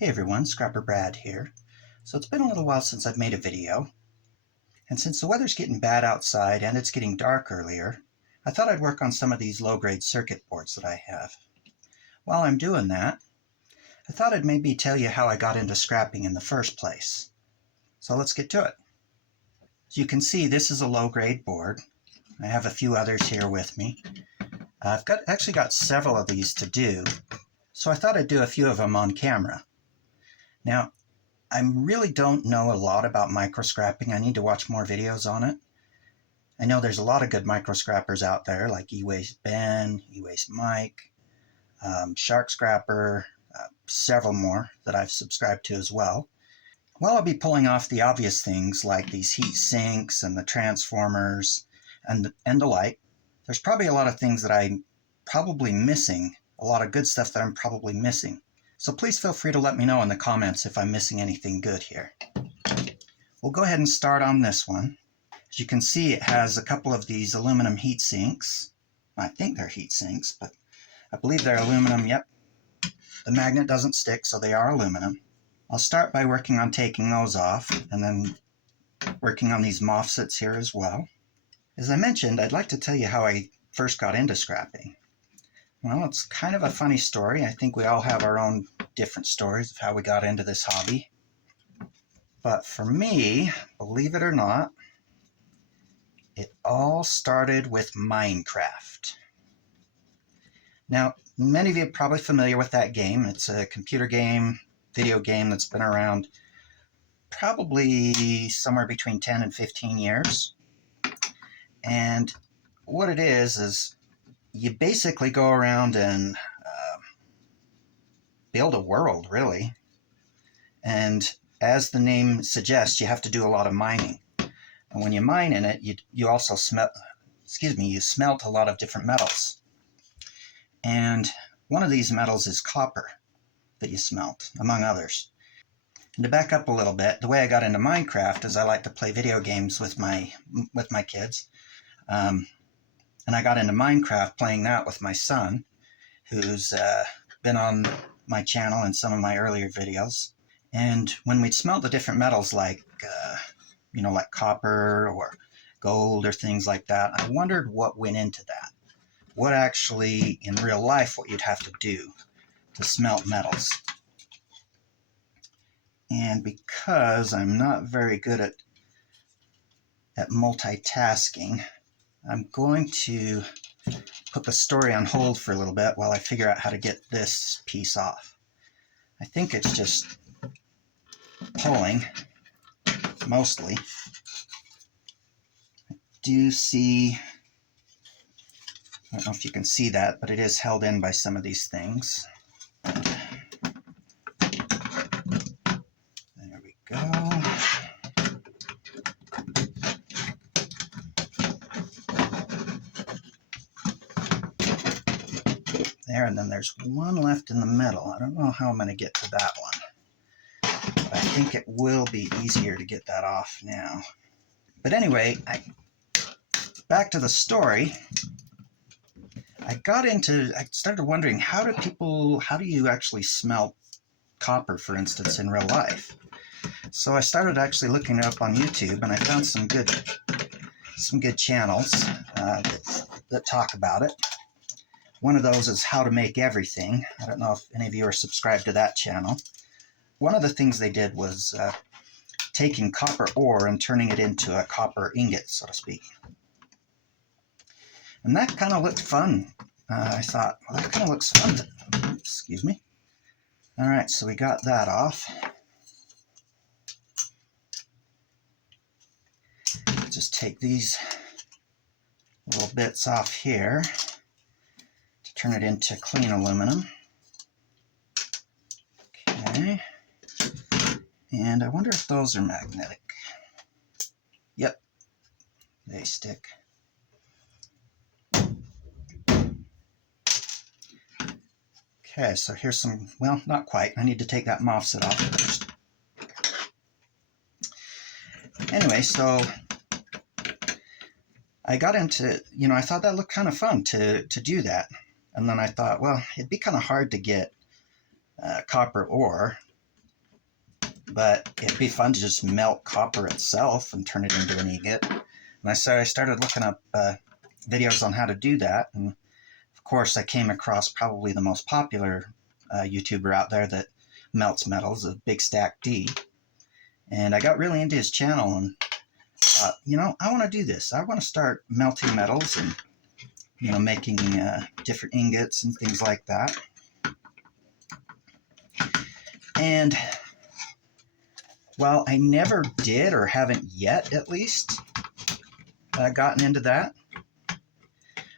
Hey everyone, Scrapper Brad here. So it's been a little while since I've made a video, and since the weather's getting bad outside and it's getting dark earlier, I thought I'd work on some of these low-grade circuit boards that I have. While I'm doing that, I thought I'd maybe tell you how I got into scrapping in the first place. So let's get to it. As you can see, this is a low-grade board. I have a few others here with me. I've actually got several of these to do, so I thought I'd do a few of them on camera. Now, I really don't know a lot about micro scrapping. I need to watch more videos on it. I know there's a lot of good micro scrappers out there like E-Waste Ben, E-Waste Mike, Shark Scrapper, several more that I've subscribed to as well. Well, I'll be pulling off the obvious things like these heat sinks and the transformers and the like. There's probably a lot of things that I'm probably missing, a lot of good stuff that I'm probably missing. So please feel free to let me know in the comments if I'm missing anything good here. We'll go ahead and start on this one. As you can see, it has a couple of these aluminum heat sinks. I think they're heat sinks, but I believe they're aluminum. Yep. The magnet doesn't stick, so they are aluminum. I'll start by working on taking those off and then working on these MOSFETs here as well. As I mentioned, I'd like to tell you how I first got into scrapping. Well, it's kind of a funny story. I think we all have our own different stories of how we got into this hobby. But for me, believe it or not, it all started with Minecraft. Now, many of you are probably familiar with that game. It's a computer game, video game that's been around probably somewhere between 10 and 15 years. And what it is you basically go around and build a world, really. And as the name suggests, you have to do a lot of mining. And when you mine in it, you also smelt a lot of different metals. And one of these metals is copper that you smelt, among others. And to back up a little bit, the way I got into Minecraft is I like to play video games with my kids. And I got into Minecraft playing that with my son, who's been on my channel in some of my earlier videos. And when we'd smelt the different metals like copper or gold or things like that, I wondered what went into that. What actually, in real life, what you'd have to do to smelt metals. And because I'm not very good at multitasking, I'm going to put the story on hold for a little bit while I figure out how to get this piece off. I think it's just pulling, mostly. I do see, I don't know if you can see that, but it is held in by some of these things. There we go. There, and then there's one left in the middle. I don't know how I'm going to get to that one. But I think it will be easier to get that off now. But anyway, back to the story. I started wondering, how do you actually smelt copper, for instance, in real life? So I started actually looking it up on YouTube, and I found some good channels that talk about it. One of those is How to Make Everything. I don't know if any of you are subscribed to that channel. One of the things they did was taking copper ore and turning it into a copper ingot, so to speak. And that kind of looked fun. I thought, well, that kind of looks fun. Excuse me. All right, so we got that off. Just take these little bits off here. Turn it into clean aluminum. Okay. And I wonder if those are magnetic. Yep, they stick. Okay, so here's some, well, not quite. I need to take that MOSFET off first. Anyway, so I got into, I thought that looked kind of fun to do that. And then I thought, well, it'd be kind of hard to get copper ore but it'd be fun to just melt copper itself and turn it into an ingot. And so I started looking up videos on how to do that. And of course, I came across probably the most popular YouTuber out there that melts metals, a Big Stack D. And I got really into his channel and thought, I want to do this. I want to start melting metals and, making different ingots and things like that. And, well, I never did, or haven't yet at least, gotten into that.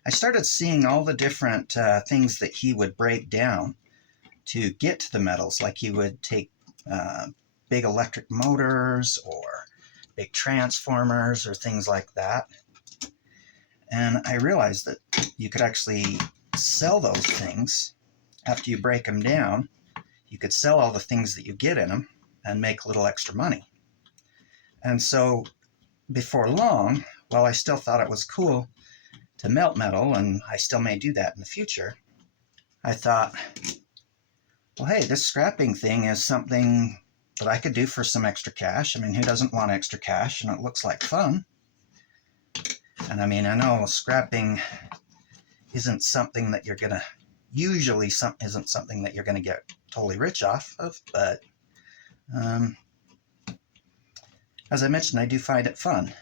I started seeing all the different things that he would break down to get to the metals. Like he would take big electric motors or big transformers or things like that. And I realized that you could actually sell those things after you break them down. You could sell all the things that you get in them and make a little extra money. And so before long, while I still thought it was cool to melt metal, and I still may do that in the future, I thought, well, hey, this scrapping thing is something that I could do for some extra cash. I mean, who doesn't want extra cash? And it looks like fun. And I mean, I know scrapping isn't something that you're going to, usually isn't something that you're going to get totally rich off of, but as I mentioned, I do find it fun,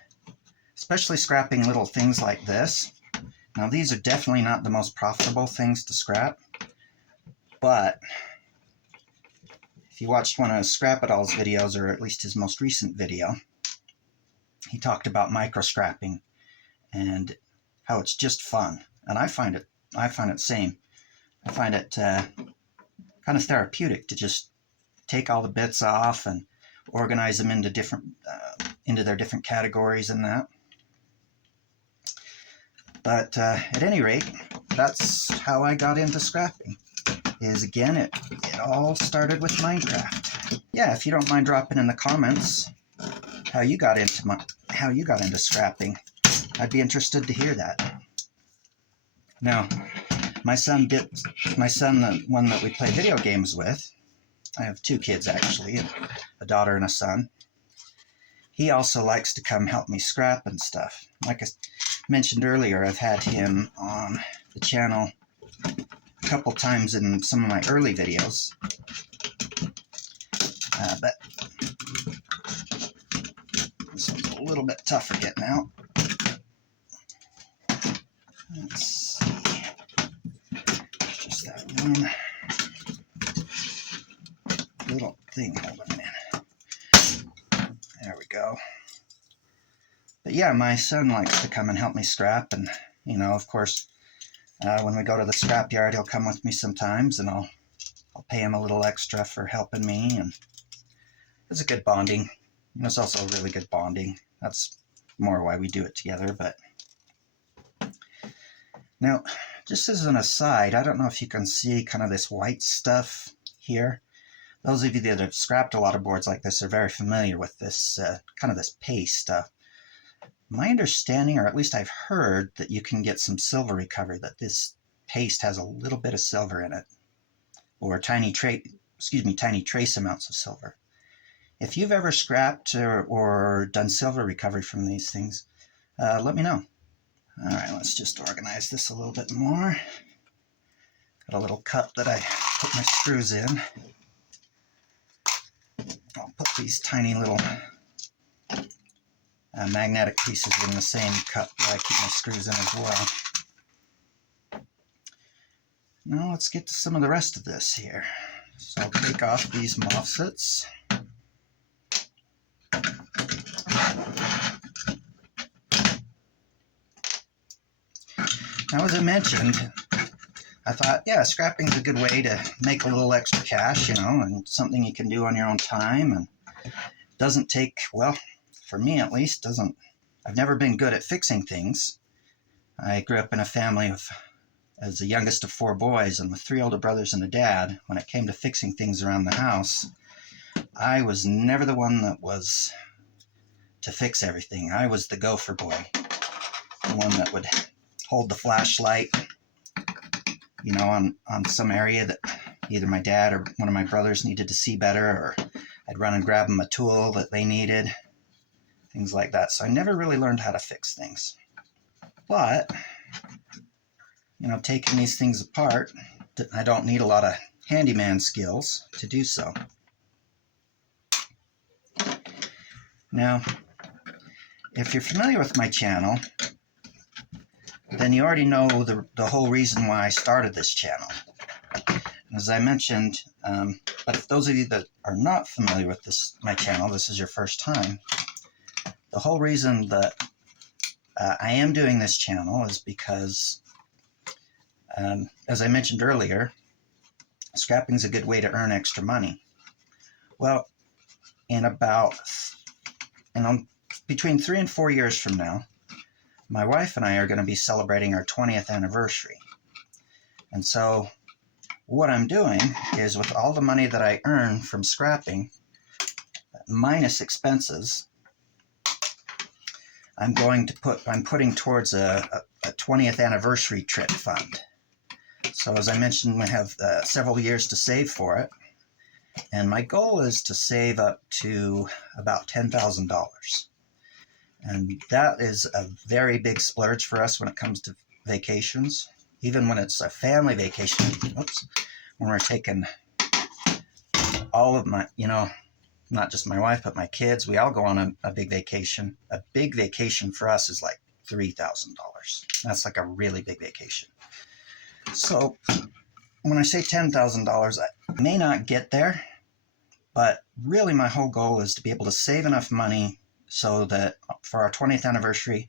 especially scrapping little things like this. Now, these are definitely not the most profitable things to scrap, but if you watched one of Scrap-It-All's videos, or at least his most recent video, he talked about micro scrapping and how it's just fun. And I find it same. I find it kind of therapeutic to just take all the bits off and organize them into into their different categories and that. But at any rate, that's how I got into scrapping. Is again, it all started with Minecraft. Yeah, if you don't mind dropping in the comments how you got into scrapping, I'd be interested to hear that. Now, my son, the one that we play video games with, I have 2 kids actually, a daughter and a son. He also likes to come help me scrap and stuff. Like I mentioned earlier, I've had him on the channel a couple times in some of my early videos. But this one's a little bit tougher getting out. Let's see. Just that one little thing holding in. There we go. But yeah, my son likes to come and help me scrap, and of course, when we go to the scrap yard, he'll come with me sometimes, and I'll pay him a little extra for helping me, and it's a good bonding. It's also really good bonding. That's more why we do it together. But now, just as an aside, I don't know if you can see kind of this white stuff here. Those of you that have scrapped a lot of boards like this are very familiar with this kind of this paste stuff. My understanding, or at least I've heard, that you can get some silver recovery, that this paste has a little bit of silver in it, or tiny trace amounts of silver. If you've ever scrapped or done silver recovery from these things, let me know. All right, let's just organize this a little bit more. Got a little cup that I put my screws in. I'll put these tiny little magnetic pieces in the same cup that I keep my screws in as well. Now let's get to some of the rest of this here. So I'll take off these MOSFETs. Now, as I mentioned, I thought, yeah, scrapping is a good way to make a little extra cash, and something you can do on your own time, and doesn't take, well, for me at least, I've never been good at fixing things. I grew up in a family as the youngest of 4 boys, and with 3 older brothers and a dad. When it came to fixing things around the house, I was never the one that was to fix everything. I was the gopher boy, the one that would hold the flashlight, on some area that either my dad or one of my brothers needed to see better, or I'd run and grab them a tool that they needed, things like that. So I never really learned how to fix things. But, you know, taking these things apart, I don't need a lot of handyman skills to do so. Now, if you're familiar with my channel, then you already know the whole reason why I started this channel. As I mentioned, but if those of you that are not familiar with my channel, this is your first time, the whole reason that I am doing this channel is because, as I mentioned earlier, scrapping is a good way to earn extra money. Well, between 3 and 4 years from now, my wife and I are going to be celebrating our 20th anniversary. And so what I'm doing is, with all the money that I earn from scrapping, minus expenses, I'm putting towards a 20th anniversary trip fund. So as I mentioned, we have several years to save for it. And my goal is to save up to about $10,000. And that is a very big splurge for us when it comes to vacations. Even when it's a family vacation, when we're taking all of my, not just my wife, but my kids, we all go on a big vacation. A big vacation for us is like $3,000. That's like a really big vacation. So when I say $10,000, I may not get there, but really my whole goal is to be able to save enough money so that for our 20th anniversary,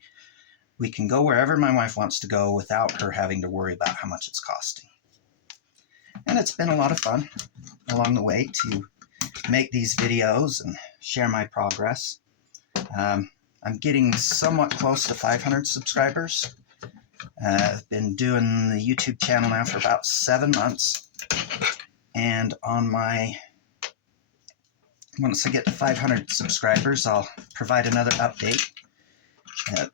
we can go wherever my wife wants to go without her having to worry about how much it's costing. And it's been a lot of fun along the way to make these videos and share my progress. I'm getting somewhat close to 500 subscribers. I've been doing the YouTube channel now for about 7 months. And once I get to 500 subscribers, I'll provide another update.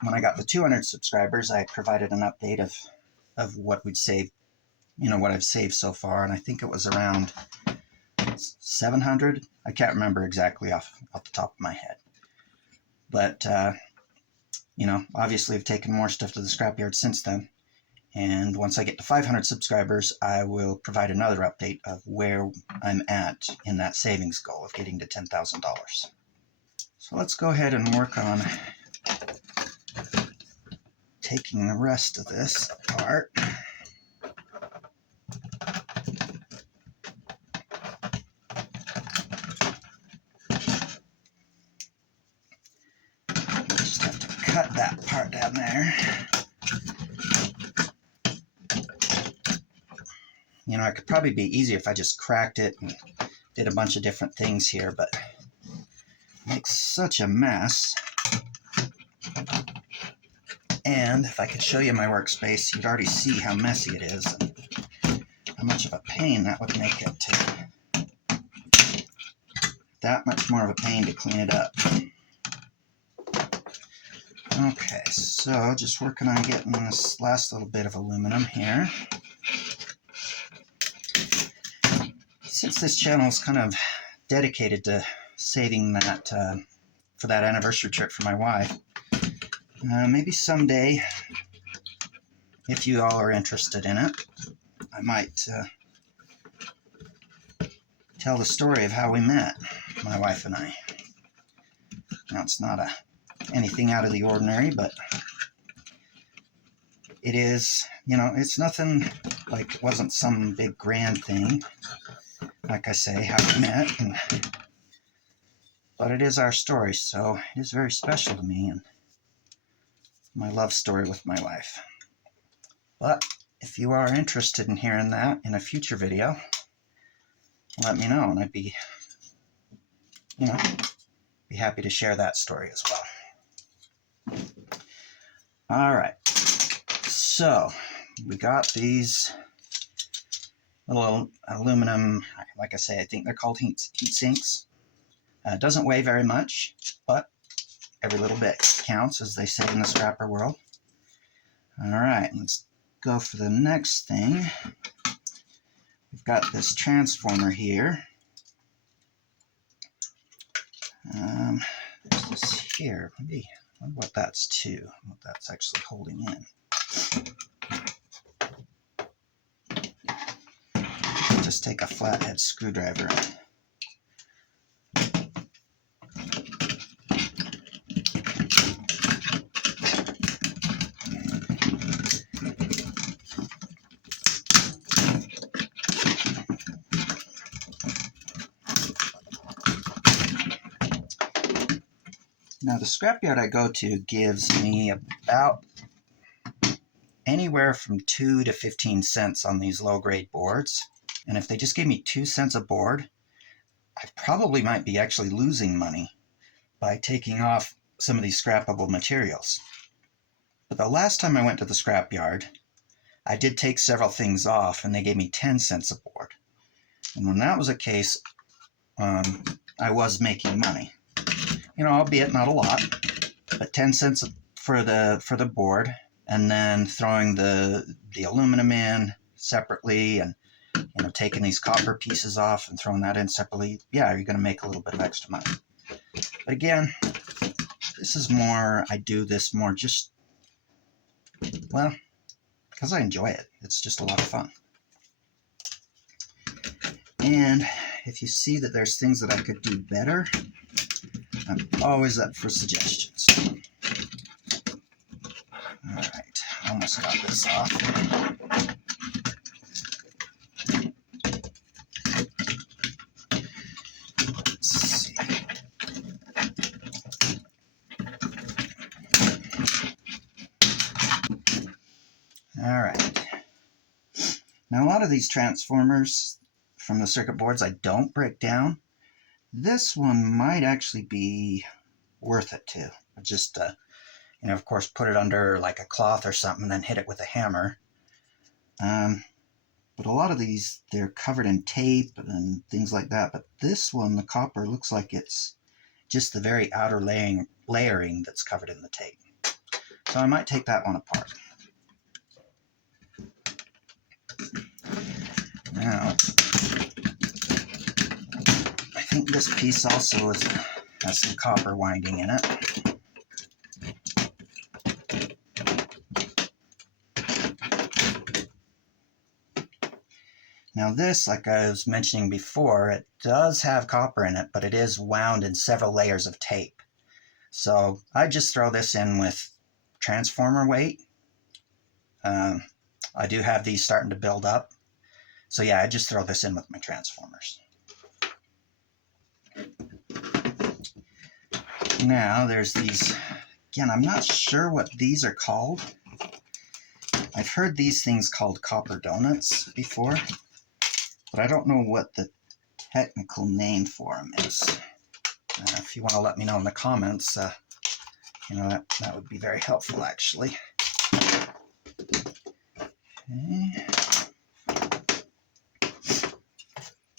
When I got the 200 subscribers, I provided an update of what we'd saved, what I've saved so far. And I think it was around 700. I can't remember exactly off the top of my head. But, obviously I've taken more stuff to the scrapyard since then. And once I get to 500 subscribers, I will provide another update of where I'm at in that savings goal of getting to $10,000. So let's go ahead and work on taking the rest of this apart. Just have to cut that part down there. It could probably be easier if I just cracked it and did a bunch of different things here, but it makes such a mess. And if I could show you my workspace, you'd already see how messy it is and how much of a pain that would make it that much more of a pain to clean it up. Okay, so just working on getting this last little bit of aluminum here. Since this channel is kind of dedicated to saving that for that anniversary trip for my wife, maybe someday, if you all are interested in it, I might tell the story of how we met, my wife and I. Now, it's not anything out of the ordinary, but it is, it's nothing like, it wasn't some big grand thing. Like I say, how we met, but it is our story, so it is very special to me and my love story with my wife. But if you are interested in hearing that in a future video, let me know, and I'd be happy to share that story as well. All right, so we got these little aluminum, like I say, I think they're called heat sinks. It doesn't weigh very much, but every little bit counts, as they say in the scrapper world. All right, let's go for the next thing. I've got this transformer here. There's this here. Maybe I wonder what that's to, what that's actually holding in. Just take a flathead screwdriver and now the scrapyard I go to gives me about anywhere from 2 to 15 cents on these low-grade boards. And if they just gave me 2 cents a board, I probably might be actually losing money by taking off some of these scrappable materials. But the last time I went to the scrapyard, I did take several things off and they gave me 10 cents a board. And when that was the case, I was making money. You know, albeit not a lot, but 10 cents for the board, and then throwing the aluminum in separately, and you know, taking these copper pieces off and throwing that in separately. Yeah, you're going to make a little bit of extra money. But again, this is more, I do this more just, well, because I enjoy it. It's just a lot of fun. And if you see that there's things that I could do better, I'm always up for suggestions. All right, almost got this off. Let's see. All right. Now, a lot of these transformers from the circuit boards I don't break down. This one might actually be worth it too. Just, you know, of course, put it under like a cloth or something, and then hit it with a hammer. But a lot of these, they're covered in tape and things like that. But this one, the copper, looks like it's just the very outer layering that's covered in the tape. So I might take that one apart. Now, I think this piece also has some copper winding in it. Now this, like I was mentioning before, it does have copper in it, but it is wound in several layers of tape. So I just throw this in with transformer weight. I do have these starting to build up. So yeah, I just throw this in with my transformers. Now there's these, again, I'm not sure what these are called. I've heard these things called copper donuts before, but I don't know what the technical name for them is. If you want to let me know in the comments, you know, that would be very helpful actually. Okay.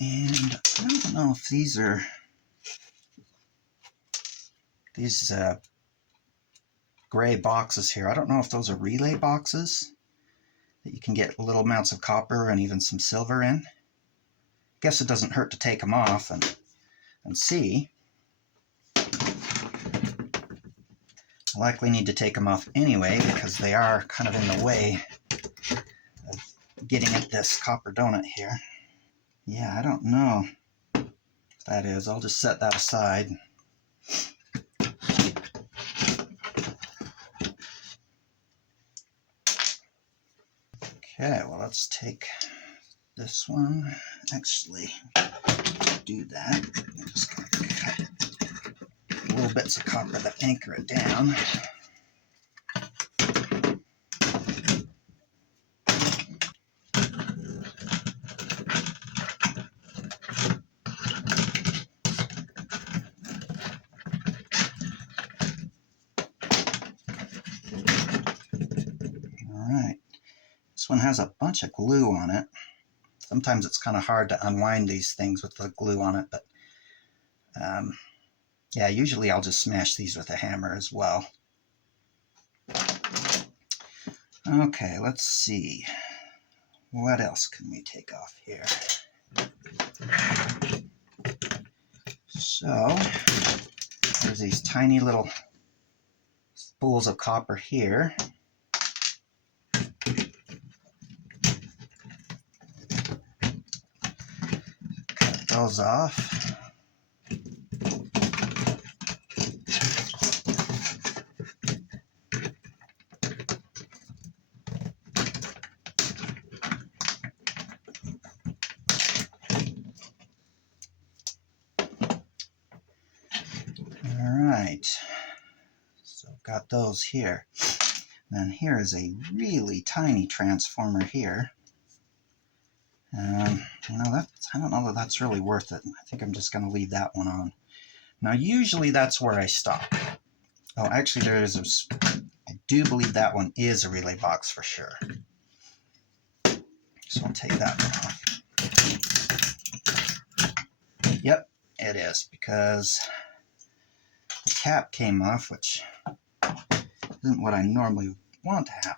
And I don't know if these are, these gray boxes here, I don't know if those are relay boxes that you can get little amounts of copper and even some silver in. Guess it doesn't hurt to take them off and see. I likely need to take them off anyway because they are kind of in the way of getting at this copper donut here. Yeah, I don't know what that is. I'll just set that aside. Okay, well, let's take this one. Actually, do that. I'm just going to cut little bits of copper that anchor it down. This one has a bunch of glue on it. Sometimes it's kind of hard to unwind these things with the glue on it, but yeah, usually I'll just smash these with a hammer as well. Okay, let's see. What else can we take off here? So there's these tiny little spools of copper here. Cut those off. Alright, so I've got those here. Then here is a really tiny transformer here. You know, I don't know that that's really worth it. I think I'm just going to leave that one on. Now, usually that's where I stop. Oh, actually, I do believe that one is a relay box for sure. So I'll take that one off. Yep, it is, because the cap came off, which isn't what I normally want to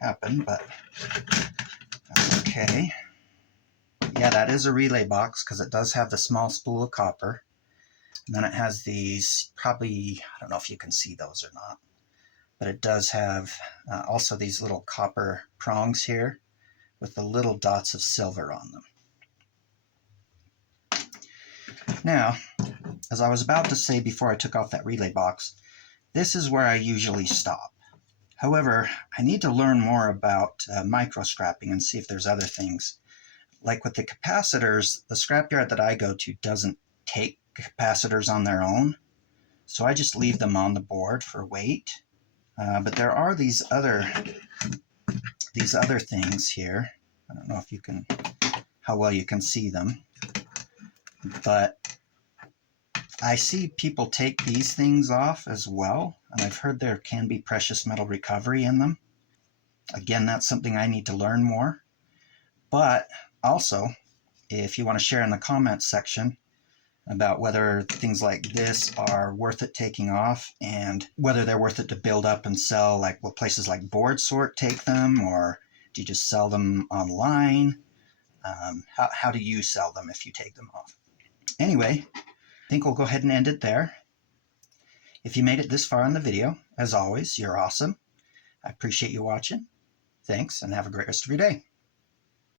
happen, but that's okay. Yeah, that is a relay box because it does have the small spool of copper. And then it has these, probably, I don't know if you can see those or not, but it does have also these little copper prongs here with the little dots of silver on them. Now, as I was about to say before I took off that relay box, this is where I usually stop. However, I need to learn more about micro-scrapping and see if there's other things. Like with the capacitors, the scrapyard that I go to doesn't take capacitors on their own, so I just leave them on the board for weight. But there are these other things here. I don't know if you can, how well you can see them, but I see people take these things off as well, and I've heard there can be precious metal recovery in them. Again, that's something I need to learn more. But also, if you want to share in the comments section about whether things like this are worth it taking off and whether they're worth it to build up and sell, like will places like BoardSort take them, or do you just sell them online? How do you sell them if you take them off? Anyway, I think we'll go ahead and end it there. If you made it this far in the video, as always, you're awesome. I appreciate you watching. Thanks, and have a great rest of your day.